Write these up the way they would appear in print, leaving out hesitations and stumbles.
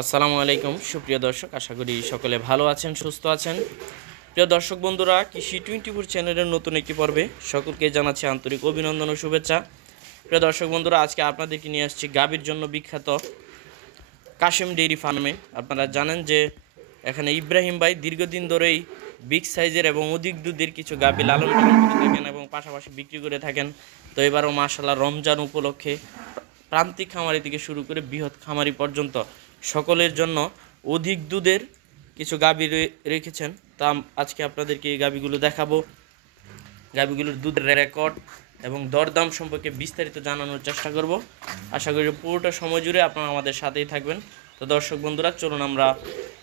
আসসালামু আলাইকুম সুপ্রিয় দর্শক, আশা করি সকলে ভালো আছেন, সুস্থ আছেন। প্রিয় দর্শক বন্ধুরা, কৃষি 24 চ্যানেলের নতুন একটি পর্বে সকলকে জানাচ্ছি আন্তরিক অভিনন্দন ও শুভেচ্ছা। প্রিয় দর্শক বন্ধুরা, আজকে আপনাদেরকে নিয়ে আসছি গাভীর জন্য বিখ্যাত কাশেম ডেইরি ফার্মে। আপনারা জানেন যে এখানে ইব্রাহিম ভাই দীর্ঘদিন ধরেই বিগ সাইজের এবং অধিক দুধের কিছু গাভী লালন পালন করে থাকেন এবং পাশাপাশি বিক্রি করে থাকেন। তো এবারও মাশাআল্লাহ রমজান উপলক্ষে প্রান্তিক খামারি থেকে শুরু করে বৃহৎ খামারি পর্যন্ত সকলের জন্য অধিক দুধের কিছু গাভী রেখেছেন। তা আজকে আপনাদেরকে এই গাভীগুলো দেখাবো, গাভীগুলোর দুধের রেকর্ড এবং দরদাম সম্পর্কে বিস্তারিত জানানোর চেষ্টা করব। আশা করি পুরোটা সময় জুড়ে আপনারা আমাদের সাথেই থাকবেন। তো দর্শক বন্ধুরা, চলুন আমরা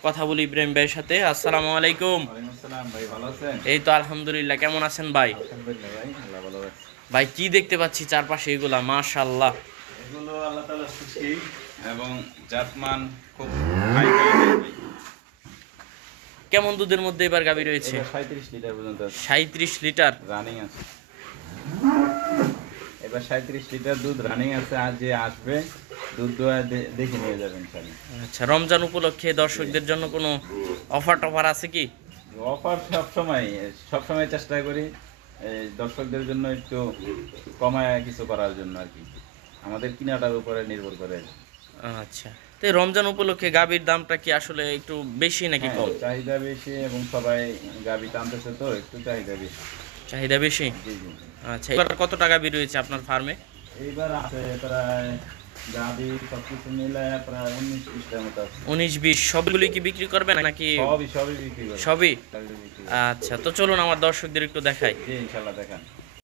কথা বলি ইব্রাহিম ভাইয়ের সাথে। আসসালামু আলাইকুম। ভাই ভালো আছেন? এই তো আলহামদুলিল্লাহ, কেমন আছেন ভাই? আলহামদুলিল্লাহ ভাই, আল্লাহ ভালো আছে। ভাই কি দেখতে পাচ্ছি চারপাশে এগুলা, মাশাআল্লাহ। এগুলো আল্লাহ তাআলার খুশি এবং জাতমান খুব হাই কোয়ালিটির ভাই। কেমন দুধের মধ্যে এবার গাভী রয়েছে? এটা 37 লিটার পর্যন্ত আছে, 37 লিটার রানিং আছে। এবার 37 লিটার দুধ রানিং আছে। আজ যে আসবে দুধ দোয়া দেখে নিয়ে যাবেন ইনশাআল্লাহ। আচ্ছা, রমজান উপলক্ষে দর্শকদের জন্য কোনো অফার টফার আছে কি? অফার সবসময় চেষ্টা করি এই দর্শকদের জন্য একটু কমায় কিছু করার জন্য আর কি, আমাদের কিনাটার উপরে নির্ভর করে। আচ্ছা, তো এই রমজান উপলক্ষে গাভীর দামটা কি আসলে একটু বেশি নাকি কম? চাহিদা বেশি এবং সবাই গাভী টানতেছে, তো একটু চাহিদা বেশি। চাহিদা বেশি? জি জি। আচ্ছা, এবার কত টাকা গাভী রয়েছে আপনার ফার্মে? এইবার আছে প্রায় গাভী সবকিছু মিলে প্রায় 19-20টার মতো আছে। 19-20 সবগুলি কি বিক্রি করবেন নাকি? সবই বিক্রি করব। সবই? সবই বিক্রি করব। আচ্ছা, তো চলুন আমার দর্শকদের একটু দেখাই। জি ইনশাআল্লাহ দেখান।